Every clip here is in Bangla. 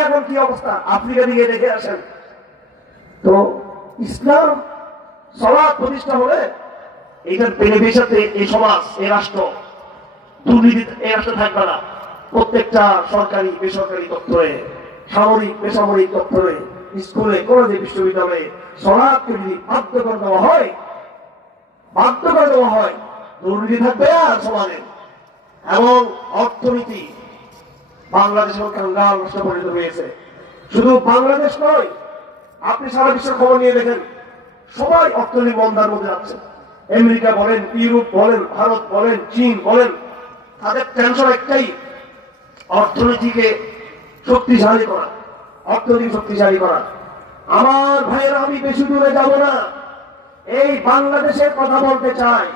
এখন কি অবস্থা আসেন। তো ইসলাম এই রাষ্ট্র, দুর্নীতি প্রত্যেকটা সরকারি, বেসরকারি দপ্তরে, সামরিক, বেসামরিক দপ্তরে, স্কুলে, কলেজে, বিশ্ববিদ্যালয়ে সমাজকে যদি বাধ্য করে দেওয়া হয়। বাধ্য করে দেওয়া হয়। দুর্নীতি থাকবে আর সমাজে। এবং অর্থনীতি পরিণত হয়েছে? শুধু বাংলাদেশ নয়, আপনি সারা বিশ্বের খবর নিয়ে দেখেন, সবাই অর্থনীতি মন্দার মধ্যে আমেরিকা বলেন, ইউরোপ বলেন, ভারত বলেন, চীন বলেন, তাদের টেনশন একটাই, অর্থনীতিকে শক্তিশালী করা অর্থনীতি শক্তিশালী করা। আমার ভাইয়েরা, আমি বেশি দূরে যাব না। এই বাংলাদেশের কথা বলতে চাই।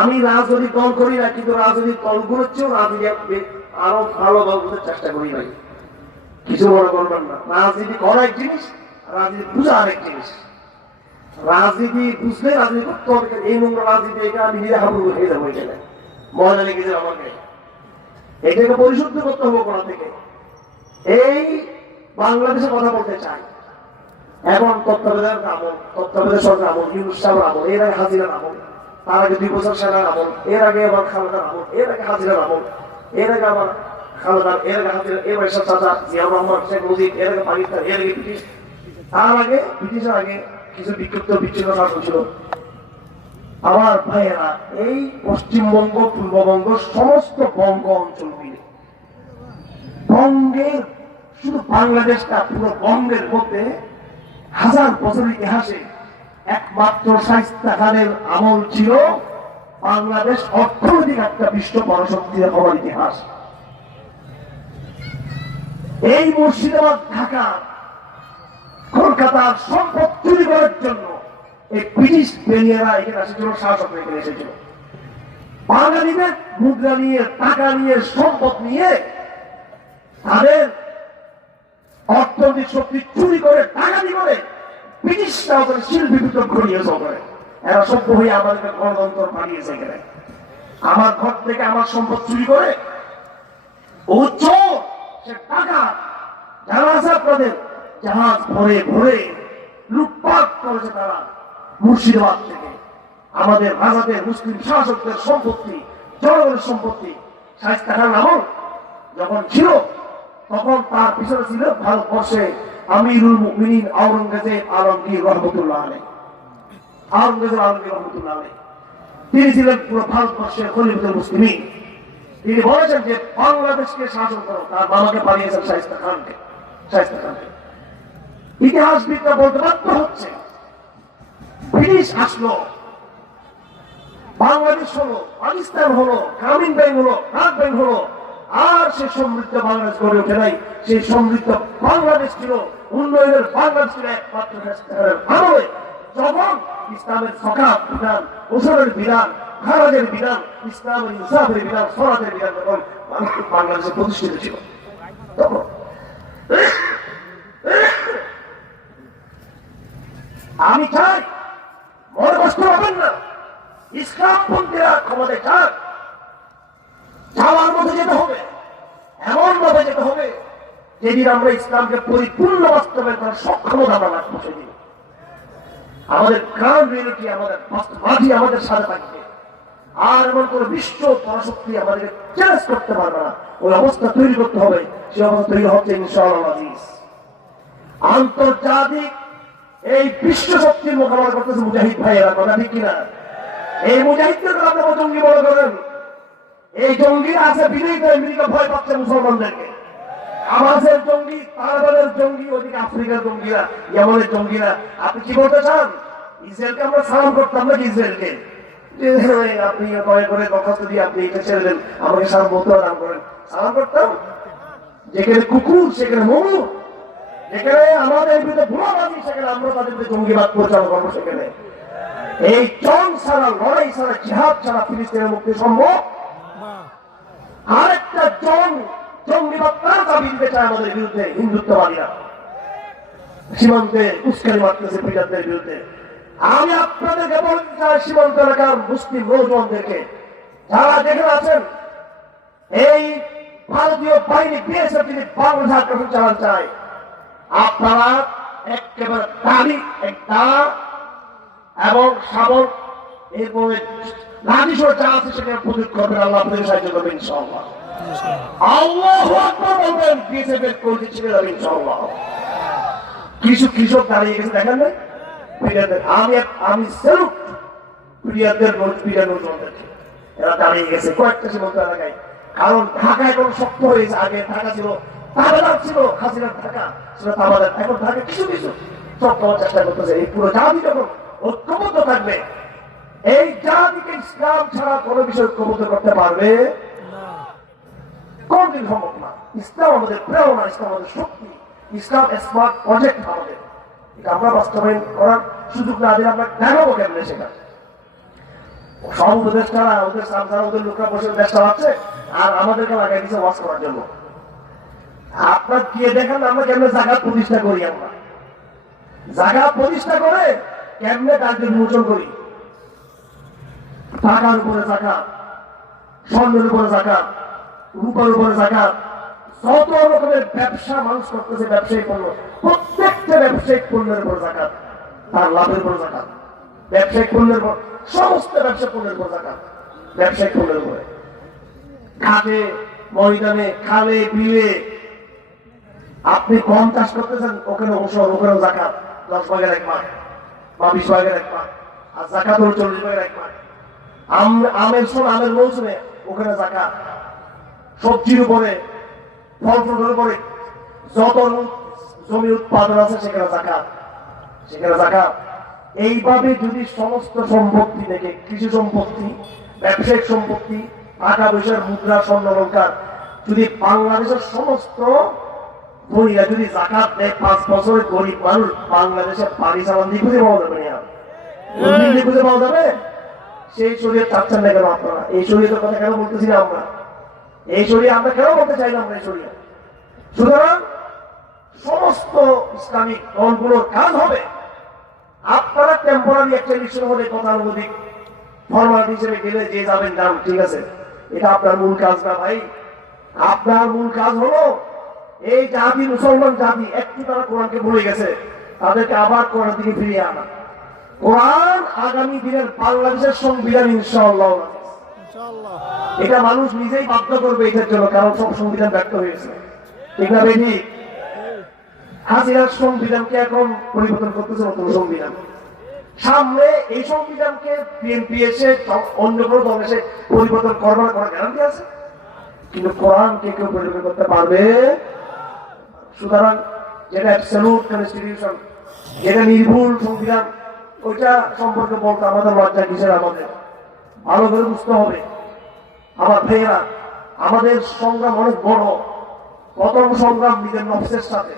আমি রাজনৈতিক দল করি না, কিন্তু রাজনৈতিক দলগুলোর চেয়েও রাজনীতি আরও ভালো করতে চেষ্টা করি ভাই। কিছু মনে করবেন না। রাজনীতি করা এক জিনিস? রাজনীতি বুঝা আরেক জিনিস? রাজনীতি বুঝলে রাজনীতি করতে হবে? এই নোংরা রাজনীতি এটা আমি নিজে হাবুড়ু হয়ে যাব এখানে ময়না লেগেছে আমাকে। এটাকে পরিশুদ্ধ করতে হবে কোথা থেকে। এই বাংলাদেশে কথা বলতে চাই। এখন তত্ত্বাবধায়ক আমল তত্ত্বাবধায়ক সরকার আমল ইউনুস সাহেবের আমল এর আগে হাজিরার আমল তার আগে দুই বছর সেনার আমল এর আগে আবার খালেদার আমল এর আগে হাজিরার আমল এর আগে আবার খালেদার এর আগে হাজিরা এর এসব চাচা জিয়াউর রহমান শেখ মুজিব এর আগে পাকিস্তান এর আগে ব্রিটিশ। তার আগে, ব্রিটিশের আগে কিছু বিক্ষিপ্ত বিচ্ছিন্ন শাসন ছিল। আমার ভাইয়েরা এই পশ্চিমবঙ্গ, পূর্ববঙ্গ, সমস্ত বঙ্গ অঞ্চল মিলে। বঙ্গের, শুধু বাংলাদেশটা, পুরো বঙ্গের মধ্যে হাজার বছর ইতিহাসে একমাত্র শাইস্তা আমল ছিল বাংলাদেশ অর্থনৈতিক একটা বিশ্ব পরাশক্তি হওয়ার ইতিহাস। এই মুর্শিদাবাদ, ঢাকা, কলকাতার সম্পদ চুরি করার জন্য এই ব্রিটিশ বেনিয়ারা এখানে এসেছিল শাসক এখানে এসেছিল বাঙালিদের মুদ্রা নিয়ে, টাকা নিয়ে, সম্পদ নিয়ে তাদের অর্থনৈতিক শক্তি চুরি করে ডাকাতি করে ব্রিটিশরা ওখানে শিল্পী বিপ্লব ঘটিয়েছে করে এরা সভ্য হয়ে আমাদেরকে গণতন্ত্র বানিয়েছে এখানে। আমার ঘর থেকে আমার সম্পদ চুরি করে ও সে টাকা যারা আছে আপনাদের, জাহাজ ভরে ভরে লুটপাট করেছে তারা মুর্শিদাবাদ থেকে। আমাদের রাজাদের, মুসলিম শাসকদের সম্পত্তি, জনগণের সম্পত্তি আমল যখন ছিল, তখন তার পিছনে ছিল ভারতবর্ষে আমিরুল মুমিনিন আওরঙ্গজেব আলমগীর রহমতুল্লাহ আলী তিনি ছিলেন পুরো ভারতবর্ষের খলিফুল মুসলিমিন। তিনি বলেছেন যে বাংলাদেশকে শাসন করো। তার বাবাকে পালিয়েছেন শাহিস্তা খানকে। শাহিস্তা খানকে। ইতিহাসবিদরা বলতে বাধ্য হচ্ছে, ব্রিটিশ আসলো। বাংলাদেশ হলো, পাকিস্তান হলো, গ্রামীণ ব্যাংক হলো ব্যাংক হলো। আর সে সমৃদ্ধ বাংলাদেশ গড়ে ওঠে নাই। সেই সমৃদ্ধ বাংলাদেশ ছিল উন্নয়নের বাংলাদেশ ছিল একমাত্র আমলে। যখন ইসলামের বিধান, ওসরের বিধান, খারাজের বিধান ইনসাফের বিধান বিধান যখন বাংলাদেশে প্রতিষ্ঠিত ছিল তখন আমি চাই মনে কষ্ট হবেন না। ইসলাম পন্থীরা ক্ষমতায় চান যাওয়ার মধ্যে যেতে হবে। এমন ভাবে যেতে হবে যেদিন আমরা ইসলামকে পরিপূর্ণ বাস্তবায়ন করার সক্ষমতা আমরা রাখব সেদিন আমাদের আমাদের বাস্তবাদী আমাদের সাথে থাকবে? আর এমন কোন বিশ্ব পরাশক্তি আমাদেরকে চ্যালেঞ্জ করতে পারবে না। ওই অবস্থা তৈরি করতে হবে সেই অবস্থা তৈরি হচ্ছে আন্তর্জাতিক এই বিশ্ব শক্তির মোকাবেলা করতেছে মুজাহিদ ভাইয়েরা, কথা ঠিক কিনা? এই মুজাহিদদের কথা আপনারা জঙ্গি মনে করেন? এই জঙ্গি আছে বিদেয়ী আমেরিকা ভয় পাচ্ছে মুসলমানদেরকে। আমাদের জঙ্গি তালেবানের জঙ্গি, ওদিকে আফ্রিকার জঙ্গিরা, ইয়েমনের জঙ্গিরা। আপনি কি বলতে চান? ইসরায়েলকে আমরা সালাম করতাম না ইসরায়েলকে? আপনি করে দরখাস্ত দিয়ে আপনি এটা ছেড়ে দেন, আমাকে সালাম বলতে করেন। সালাম করতাম? যেখানে কুকুর, সেখানে মমু যেখানে আমাদের বিরুদ্ধে সেখানে আমরা তাদের বিরুদ্ধে জঙ্গিবাদ পরিচালনা করব সেখানে। এই জং ছাড়া, লড়াই ছাড়া, জিহাদ ছাড়া ফিলিস্তিনের মুক্তি সম্ভব? আরেকটা জং জঙ্গিবাদ তারা দাবি দিতে চায় আমাদের বিরুদ্ধে হিন্দুত্ববাদীরা। সীমান্তে উস্কানি মারতেছে পিতাদের বিরুদ্ধে। আমি আপনাদেরকে বলতে চাই সীমান্ত এলাকার মুসলিম নৌজওয়ানদেরকে। যারা যেখানে আছেন, এই ভারতীয় বাহিনী বিএসএফ যদি বাংলাদেশ আক্রমণ চালাতে চায়, আপনারা একেবারে তারিখ একটা এবং কিছু কৃষক দাঁড়িয়ে গেছে, দেখেন আমি আমি প্রিয়াদের প্রিয়া এরা দাঁড়িয়ে গেছে, কয়েকটা সীমান্ত এলাকায় কারণ ঢাকা এখন শক্ত হয়েছে আগে ঢাকা ছিল ছিল ছিল এখন কিছু কিছু। চেষ্টা করতেছে। এই পুরো জাতি যখন ঐক্যবদ্ধ থাকবে, এই জাতিকে ইসলাম ছাড়া কোনো বিষয় ঐক্যবদ্ধ করতে পারবে কোনদিন সম্ভব না। ইসলাম আমাদের প্রেরণা, ইসলাম আমাদের শক্তি। ইসলাম স্মার্ট প্রজেক্ট আমাদের এটা আমরা বাস্তবায়ন করার সুযোগ না দিলে আমরা কেমনে সেটা? সব উপদেষ্টারা, ওদের ওদের লোকরা বসে চালাচ্ছে আর আমাদেরকে লাগাই দিচ্ছে করার জন্য। আপনার গিয়ে দেখেন আমরা কেমনে জায়গা প্রতিষ্ঠা করি আমরা। জায়গা প্রতিষ্ঠা করে কেমনে কার্য বিমোচন করি? টাকার উপরে জাকাত, স্বর্ণের উপরে জাকাত রূপার উপরে জাকাত যত রকমের ব্যবসা মানুষ করতেছে, ব্যবসায়িক পণ্য, প্রত্যেকটা ব্যবসায়িক পণ্যের উপর জাকাত, তার লাভের উপর জাকাত। ব্যবসায়িক পণ্যের উপর, সমস্ত ব্যবসা পণ্যের উপর জাকাত, ব্যবসায়িক পণ্যের উপরে। ঘাটে ময়দানে খালে বিলে আপনি কম চাষ করতেছেন, ওখানে ওসব ওখানেও জাকাত, দশ ভাগের এক মাঠ বা বিশ ভাগের এক মাঠ আর জাকাত হলো চল্লিশ ভাগের এক মাঠ আমের সময় আমের মৌসুমে ওখানে জাকাত। সবজির উপরে ফল ফ্রুটের উপরে যত জমি উৎপাদন আছে সেখানে জাকাত সেখানে জাকাত। এইভাবে যদি সমস্ত সম্পত্তি থেকে কৃষি সম্পত্তি ব্যবসায়িক সম্পত্তি টাকা পয়সার মুদ্রা স্বর্ণ অলঙ্কার যদি বাংলাদেশের সমস্ত ধনীরা যদি জাকাত দেয় পাঁচ বছরের গরিব মানুষ বাংলাদেশের বাড়ি চালান দিয়ে খুঁজে পাওয়া যাবে না। খুঁজে পাওয়া যাবে? সেই শরীর চাচ্ছেন না কেন আপনারা? এই শরীরের কথা কেন বলতেছি না আমরা? এই শরীর আমরা কেন বলতে চাই না এই শরীর সুতরাং সমস্ত ইসলামিক দলগুলোর কাজ হবে। আপনারা টেম্পোরারি একটা ইলেকশন হলে গতানুগতিক ফরমাল হিসেবে গেলে যে যাবেন যান ঠিক আছে? এটা আপনার মূল কাজ না ভাই। আপনার মূল কাজ হলো এই জাতি, মুসলমান জাতি, একটু তারা কোরআনকে ভুলে গেছে। তাদেরকে আবার কোরআন দিকে ফিরিয়ে আনা। কোরআন আগামী দিনের বাংলাদেশের সংবিধান ইনশাআল্লাহ। এটা মানুষ নিজেই বাধ্য করবে এটার জন্য, কারণ সব সংবিধান ব্যর্থ হয়েছে। ঠিক না হাসিনার সংবিধানকে এখন পরিবর্তন করতেছে নতুন সংবিধান। সামনে এই সংবিধানকে বিএনপি এসে অন্য কোনো দল এসে পরিবর্তন করবার করার গ্যারান্টি আছে? কিন্তু কোরআনকে কেউ পরিবর্তন করতে পারবে? সুতরাং যেটা অ্যাবসলিউট কনস্টিটিউশন যেটা নির্ভুল সংবিধান, ওইটা সম্পর্কে বলতে আমাদের লজ্জা কিসের আমাদের? ভালো করে বুঝতে হবে। আমার ভাইয়েরা, আমাদের সংগ্রাম অনেক বড়। প্রথম সংগ্রাম নিজের নফসের সাথে,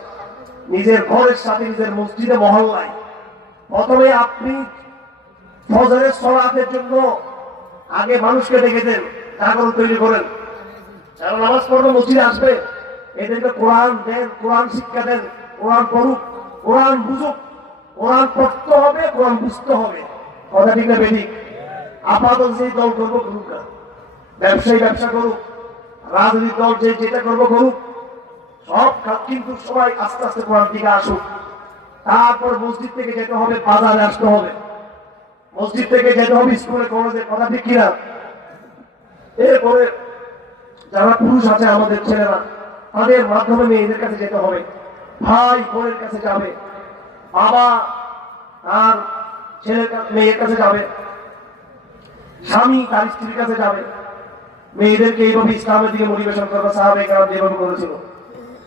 নিজের ঘরের সাথে, নিজের মসজিদে, মহল্লায়। প্রথমে আপনি ফজরের সলাতের জন্য আগে মানুষকে ডেকে দেন জাগরণ তৈরি করেন। যারা নামাজ পড়বে, মসজিদে আসবে। এদেরকে কোরআন দেন, কোরআন শিক্ষা দেন, কোরআন পড়ুক, কোরআন বুঝুক। কোরআন পড়তে হবে, কোরআন বুঝতে হবে। কথা ঠিক না বেদিক আপাতত সেই দল করব করুক। ব্যবসায়ী ব্যবসা করুক, রাজনৈতিক দল যে যেটা করব করুক, সব কিন্তু সবাই আস্তে আস্তে দিকে আসুক। তারপর মসজিদ থেকে যেতে হবে, বাজারে আসতে হবে। মসজিদ থেকে যেতে হবে, স্কুলে, কলেজে, কথা ঠিক এরপরে যারা পুরুষ আছে, আমাদের ছেলেরা, তাদের মাধ্যমে মেয়েদের কাছে যেতে হবে। ভাই, বোনের কাছে যাবে। বাবা আর ছেলের মেয়ের কাছে যাবে। স্বামী তার স্ত্রীর কাছে যাবে। মেয়েদেরকে এইভাবে ইসলামের দিকে পরিবেশন করবে সাহাবে যেভাবে করেছিল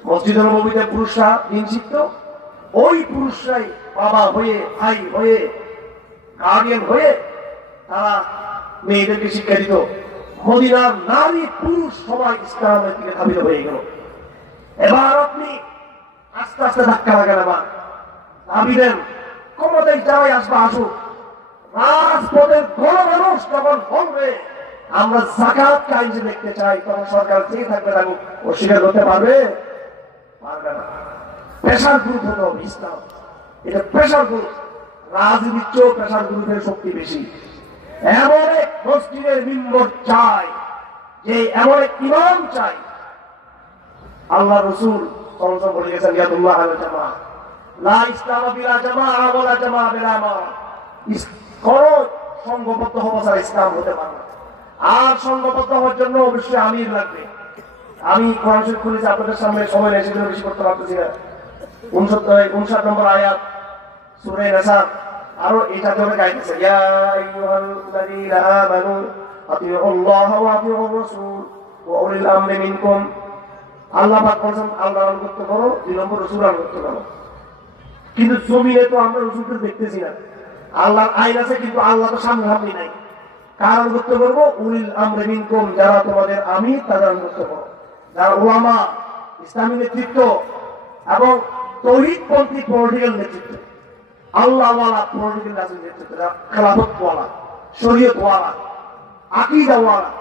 মসজিদের নবীতে পুরুষরা দিন শিখত ওই পুরুষরাই বাবা হয়ে, ভাই হয়ে গার্ডিয়ান হয়ে তারা মেয়েদেরকে শিক্ষা দিত। মদিনার নারী পুরুষ সবাই ইসলামের দিকে ধাবিত হয়ে গেল। এবার আপনি আস্তে আস্তে ধাক্কা লাগান এবার। ভাবিলেন ক্ষমতায় যারাই আসবে, আসুক। রাজপথের বড় মানুষ যখন বলবে আমরা জাকাত কাইজে দেখতে চাই, তখন সরকার চেয়ে থাকবে থাকুক অস্বীকার করতে পারবে? পারবে না। প্রেশার গ্রুপ হতে হবে ইসলাম। এটা প্রেশার গ্রুপ। রাজনীতির চেয়েও প্রেশার গ্রুপের শক্তি বেশি। এমন এক মসজিদের মিম্বর চাই, যে এমন এক ইমাম চাই। আল্লাহ রসুল সরসম বলে গেছেন ইয়াদুল্লাহ আল জামা লা ইসলাম বিলা জামা ওয়ালা জামা বিলা মা কোন সংঘবদ্ধ হওয়া ছাড়া ইসলাম হতে আর সংঘবদ্ধ হওয়ার জন্য অবশ্যই আমির লাগবে। আমি কোরআন শরীফ খুলেছি, আপনাদের সামনে সময় নেই বেশি করতে পারতেছি না। উনসত্তর, উনষাট নম্বর আয়াত, সুরে নাসার। আরও এটা ধরে গাইতেছে আল্লাহ বলেন আল্লাহ আনুগত্য করো দুই নম্বর রসুল করো কিন্তু জমিনে তো আমরা রসুলকে দেখতেছি না। আল্লাহর আইন আছে, কিন্তু আল্লাহ তো সামনাসামনি নাই। কার আনুগত্য করব? উলিল আমরে মিনকুম, যারা তোমাদের আমি, তাদের আনুগত্য করো যারা ওলামা ইসলামী নেতৃত্ব এবং তহিদপন্থী পলিটিক্যাল নেতৃত্ব, আল্লাহওয়ালা পলিটিক্যাল নেতৃত্ব, যারা খেলাফতওয়ালা, শরীয়তওয়ালা, আকিদাওয়ালা,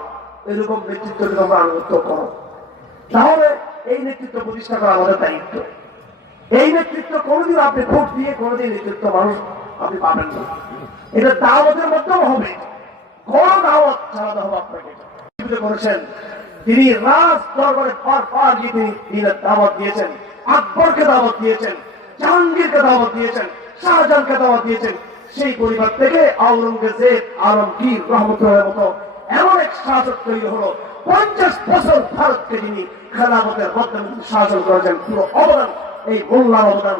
এরকম নেতৃত্বকে তোমরা আনুগত্য করো। তাহলে এই নেতৃত্ব প্রতিষ্ঠা করা আমাদের দায়িত্ব। এই নেতৃত্ব কোনোদিন আপনি ভোট দিয়ে কোনোদিন নেতৃত্ব মানুষ আপনি পাবেন না এটা দাওয়াতের মধ্যেও হবে। কোন দাওয়াত চালাতে হবে আপনাকে। করেছেন। তিনি রাজ দরবারে পার পার গিয়ে তিনি দাওয়াত দিয়েছেন। আকবরকে দাওয়াত দিয়েছেন। জাহাঙ্গীরকে দাওয়াত দিয়েছেন। শাহজাহানকে দাওয়াত দিয়েছেন। সেই পরিবার থেকে আওরঙ্গজেব আলমগীর রহমতুল্লাহ মতো এমন এক শাসক তৈরি হলো। পঞ্চাশ বছর ভারতকে যিনি খেলাফতের বদনাম শাসন করেছেন। পুরো অবদান, এই মোল্লার অবদান।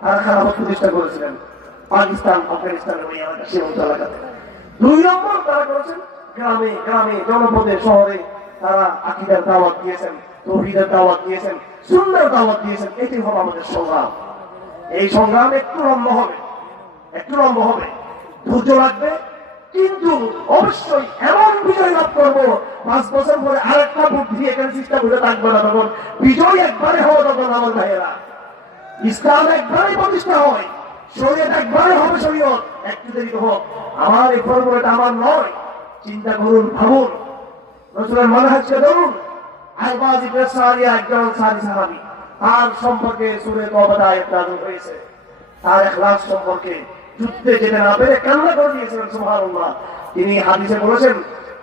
তারা প্রতিষ্ঠা করেছিলেন। পাকিস্তান দুই নম্বর তারা করেছেন, গ্রামে গ্রামে, জনপদে, শহরে তারা আকিদার দাওয়াত দিয়েছেন দাওয়াত দিয়েছেন সুন্দর দাওয়াত দিয়েছেন, এটি আমাদের সংগ্রাম। এই সংগ্রাম একটু হবে, একটু লম্বা হবে। ধৈর্য লাগবে, কিন্তু অবশ্যই এমন বিজয় লাভ করব, পাঁচ বছর পরে আরেকটা দিয়ে এখানে চেষ্টা করে থাকবে না, তখন বিজয় একবারে হওয়া তখন আমার ভাইয়েরা। ইসলাম একবারে প্রতিষ্ঠা হয় শরীয়ত একবারে হবে শরীয়ত একটু দেরি হোক আমার এই ফর্মুলাটা আমার নয় চিন্তা করুন ভাবুন রসুলের মানহাজকে ধরুন আলবাজ ইবনে সারিয়া একজন সারি সাহাবী তার সম্পর্কে সুরে তওবাতে আয়াত নাযিল হয়েছে তার ইখলাস সম্পর্কে যুদ্ধে যেতে না পেরে কান্না করে দিয়েছিলেন সুবহানাল্লাহ তিনি হাদিসে বলেছেন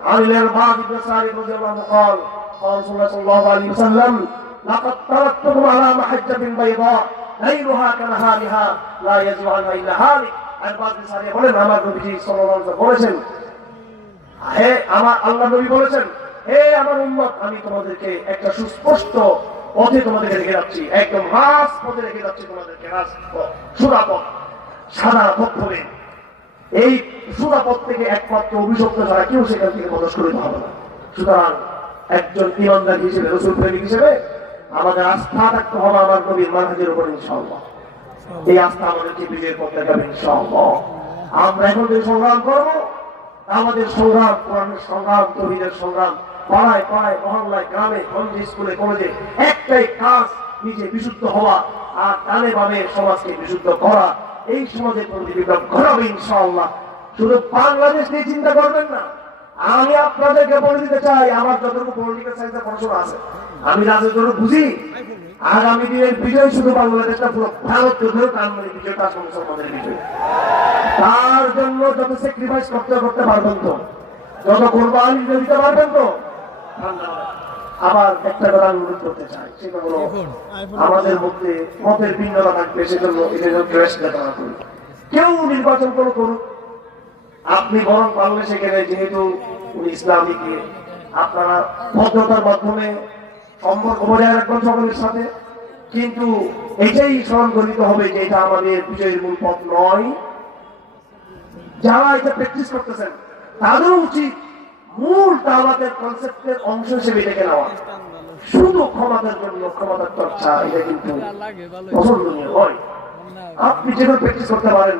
আলিলের বাদ ইবনে সারি রাদিয়াল্লাহু আনহু قال قال رسول الله صلى الله عليه وسلم لقد تركتكم على محجة بيضاء লাইলুহা কানাহারিহা লা ইল্লা আর বলেন, আমার সাল্লাল্লাহু আলাইহি বলেছেন, হে আমার আল্লাহ নবী বলেছেন, হে আমার উম্মত, আমি তোমাদেরকে একটা সুস্পষ্ট পথে তোমাদেরকে রেখে যাচ্ছি, একদম রাস পথে রেখে যাচ্ছি তোমাদেরকে রাস সুরা পথ, সাদা পথ ধরে এই সুরা পথ থেকে একমাত্র অভিযুক্ত ছাড়া কেউ সেখান থেকে প্রদর্শন করতে হবে না। সুতরাং একজন ইমানদার হিসেবে রসুল প্রেমিক হিসেবে আমাদের আস্থা থাকতে হবে আমার নবীর মানহাজের উপর ইনশাআল্লাহ। এই আস্থা আমাদেরকে বিজয়ের পথ দেখাবে ইনশাআল্লাহ? আমরা এখন যে সংগ্রাম করব আমাদের সংগ্রাম কোরআনের সংগ্রাম তহিদের সংগ্রাম পাড়ায় পাড়ায় মহল্লায় গ্রামে গঞ্জে স্কুলে কলেজে একটাই কাজ নিজে বিশুদ্ধ হওয়া আর ডানে বামে সমাজকে বিশুদ্ধ করা। এই সমাজে প্রতি বিপ্লব ঘটাবে ইনশাআল্লাহ। শুধু বাংলাদেশ নিয়ে চিন্তা করবেন না আমি আপনাদেরকে বলে দিতে চাই আমার যতটুকু পলিটিক্যাল সায়েন্সের পড়াশোনা আছে। আমি রাজনীতি বুঝি আগামী দিনের বিজয় শুধু বাংলাদেশটা পুরো ভারত যুদ্ধের কারণ বিজয়টা মুসলমানদের বিজয় তার জন্য যত স্যাক্রিফাইস করতে করতে পারবেন তো যত কোরবানি দিতে পারবেন তো আবার একটা কথা উল্লেখ করতে চাই সেটা হলো আমাদের মধ্যে মতের ভিন্নতা থাকবে সেজন্য এটা করি কেউ নির্বাচন করে করুক আপনি বরং পারলে সেখানে যেহেতু উনি ইসলামিক আপনারা ভদ্রতার মাধ্যমে সম্পর্ক বজায় রাখবেন সকলের সাথে। কিন্তু এটাই স্মরণ করিতে হবে যে এটা আমাদের বিজয়ের মূল পথ নয়। যারা এটা প্র্যাকটিস করতেছেন তাদের উচিত মূল দাওয়াতের কনসেপ্টের অংশ হিসেবে এটাকে নেওয়া। শুধু ক্ষমতার জন্য ক্ষমতার চর্চা এটা কিন্তু পছন্দনীয় হয় আপনি যেগুলো প্র্যাকটিস করতে পারেন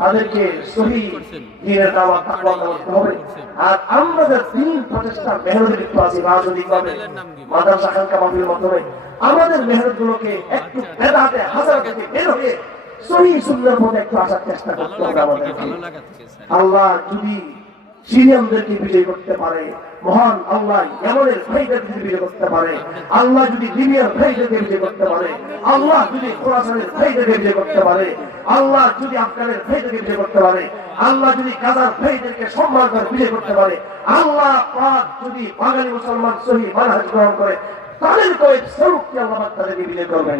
তাদেরকে সহি দিনের দাওয়াত তাকওয়া দাওয়াত হবে। আর আমরা যে দিন প্রচেষ্টা মেহনতে লিপ্ত আছি রাজনৈতিকভাবে মাদ্রাসা খানকা মাহফিলের মাধ্যমে আমাদের মেহনত গুলোকে একটু বেদাতে হাজার কোটি বের হয়ে সহি সুন্দর একটু আসার চেষ্টা করতে হবে আল্লাহ যদি সিরিয়ামদেরকে বিজয় করতে পারে। মহান আল্লাহ বিজয় করতে পারে। আল্লাহ যদি লিবিয়ার বিজয় করতে পারে, আল্লাহ যদি খোরাসানের বিজয় করতে পারে, আল্লাহ যদি আফগানের বিজয় করতে পারে, আল্লাহ যদি গাজার ভাইদেরকে সম্মান করে বিজয় করতে পারে, আল্লাহ পাক যদি বাঙালি মুসলমান সহি মানহাজ গ্রহণ করে, তাদের কয়েক স্বরূপকে আল্লাহ তাদেরকে বিজয় করবেন